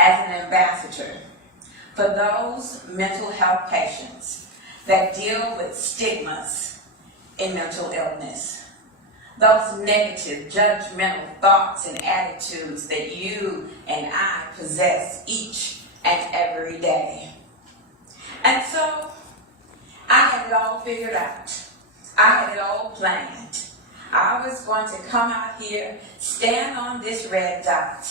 as an ambassador for those mental health patients that deal with stigmas in mental illness. Those negative, judgmental thoughts and attitudes that you and I possess each and every day. And so, I had it all figured out. I had it all planned. I was going to come out here, stand on this red dot,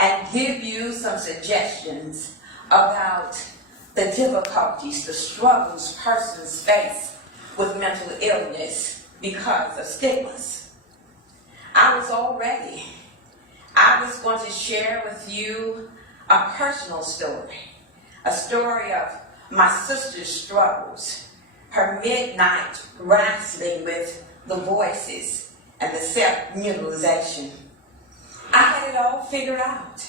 and give you some suggestions about the difficulties, the struggles persons face with mental illness because of stigmas. I was all ready. I was going to share with you a personal story, a story of my sister's struggles, her midnight wrestling with the voices and the self-mutilization. I had it all figured out.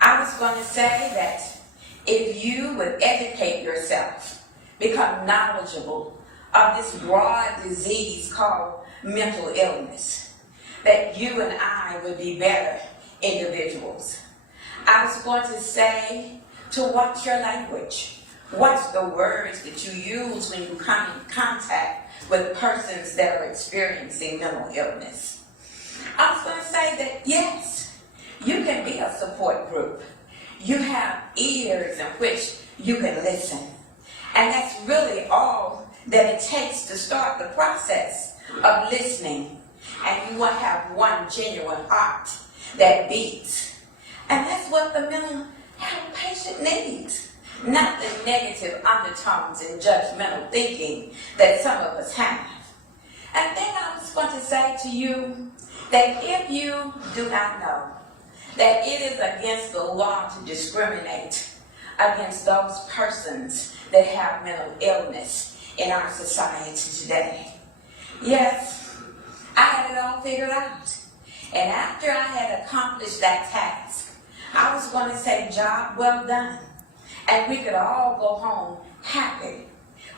I was going to say that if you would educate yourself, become knowledgeable of this broad disease called mental illness, that you and I would be better individuals. I was going to say to watch your language. Watch the words that you use when you come in contact with persons that are experiencing mental illness. I was going to say that yes, you can be a support group. You have ears in which you can listen. And that's really all that it takes to start the process of listening. And you will have one genuine heart that beats. And that's what the mental health patient needs. Not the negative undertones and judgmental thinking that some of us have. And then I was going to say to you that if you do not know that it is against the law to discriminate against those persons that have mental illness in our society today. Yes, I had it all figured out. And after I had accomplished that task, I was going to say, job well done. And we could all go home happy.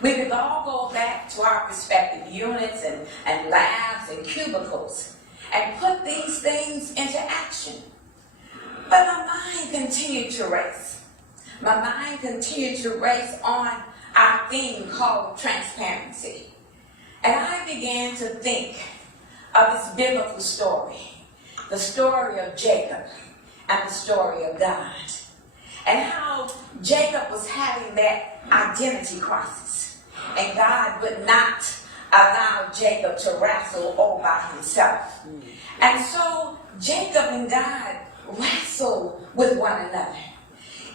We could all go back to our respective units and labs and cubicles and put these things into action. But my mind continued to race. My mind continued to race on our theme called transparency. And I began to think of this biblical story, the story of Jacob and the story of God. And how Jacob was having that identity crisis. And God would not allow Jacob to wrestle all by himself. And so Jacob and God wrestled with one another.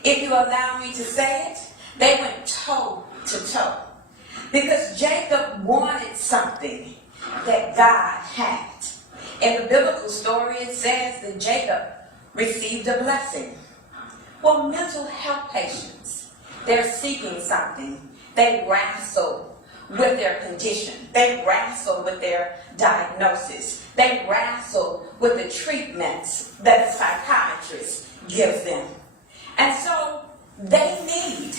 If you allow me to say it, they went toe to toe. Because Jacob wanted something that God had. In the biblical story, it says that Jacob received a blessing. Well, mental health patients, they're seeking something. They wrestle with their condition. They wrestle with their diagnosis. They wrestle with the treatments that the psychiatrist gives them. And so they need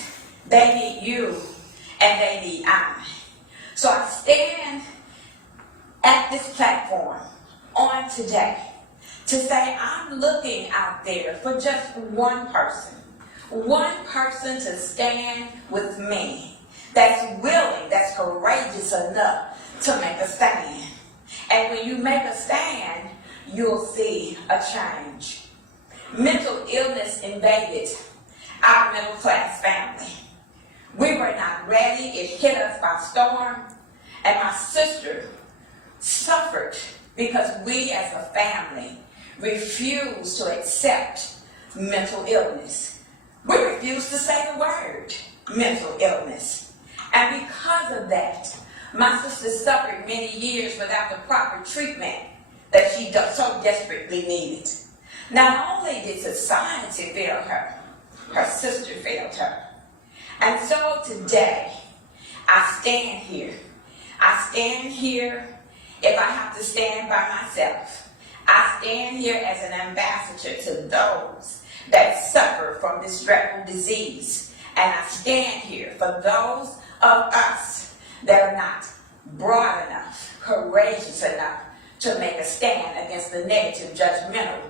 you and they need I. So I stand at this platform on today to say I'm looking out there for just one person to stand with me, that's willing, that's courageous enough to make a stand. And when you make a stand, you'll see a change. Mental illness invaded our middle class family. We were not ready. It hit us by storm. And my sister suffered because we as a family refused to accept mental illness. We refused to say the word mental illness. And because of that, my sister suffered many years without the proper treatment that she so desperately needed. Not only did society fail her, her sister failed her. And so today, I stand here. I stand here if I have to stand by myself. I stand here as an ambassador to those that suffer from this dreadful disease. And I stand here for those of us that are not broad enough, courageous enough to make a stand against the negative, judgmental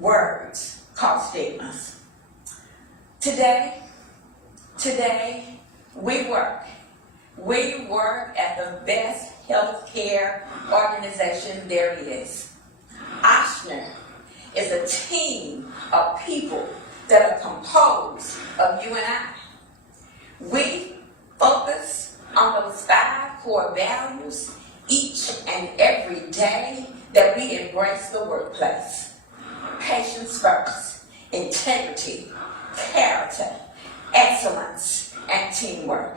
words called stigmas. Today, we work at the best healthcare organization there is. Oschner is a team of people that are composed of you and I. We focus on those 5 core values each and every day that we embrace the workplace. Patients first, integrity, character, excellence, and teamwork.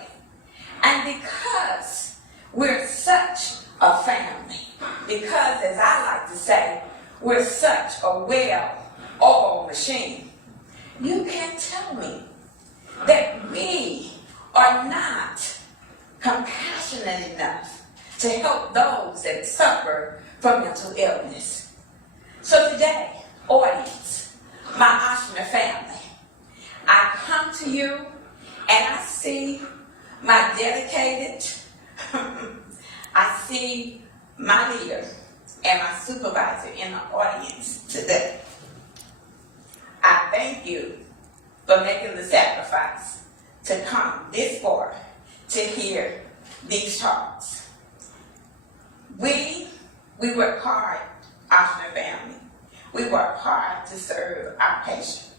And because we're such a family, because, as I like to say, we're such a well-oiled machine, you can't tell me that we are not compassionate enough to help those that suffer from mental illness. So today, audience, my Oschner family, I come to you and I see my dedicated, I see my leader and my supervisor in the audience today. I thank you for making the sacrifice to come this far to hear these talks. We work hard, Oschner family. We work hard to serve our patients.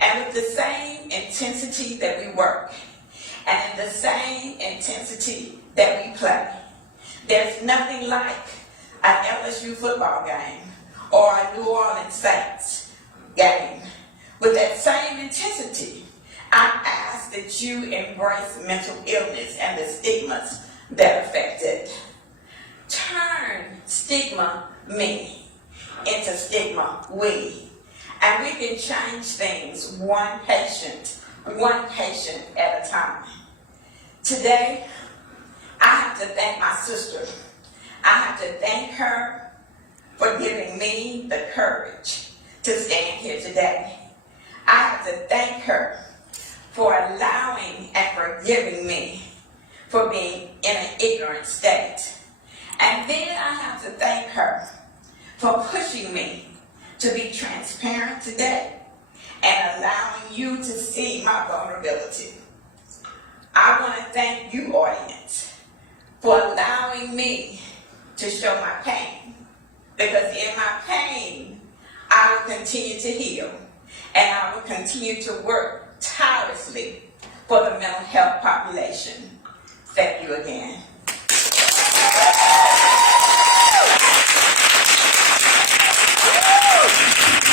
And with the same intensity that we work, and in the same intensity that we play, there's nothing like an LSU football game or a New Orleans Saints game. With that same intensity, I ask that you embrace mental illness and the stigmas that affect it. Turn stigma me into stigma we. And we can change things one patient at a time. Today, I have to thank my sister. I have to thank her for giving me the courage to stand here today. I have to thank her for allowing and forgiving me for being in an ignorant state. And then I have to thank her for pushing me to be transparent today and allowing you to see my vulnerability. I want to thank you, audience, for allowing me to show my pain. Because in my pain, I will continue to heal. And I will continue to work tirelessly for the mental health population. Thank you again.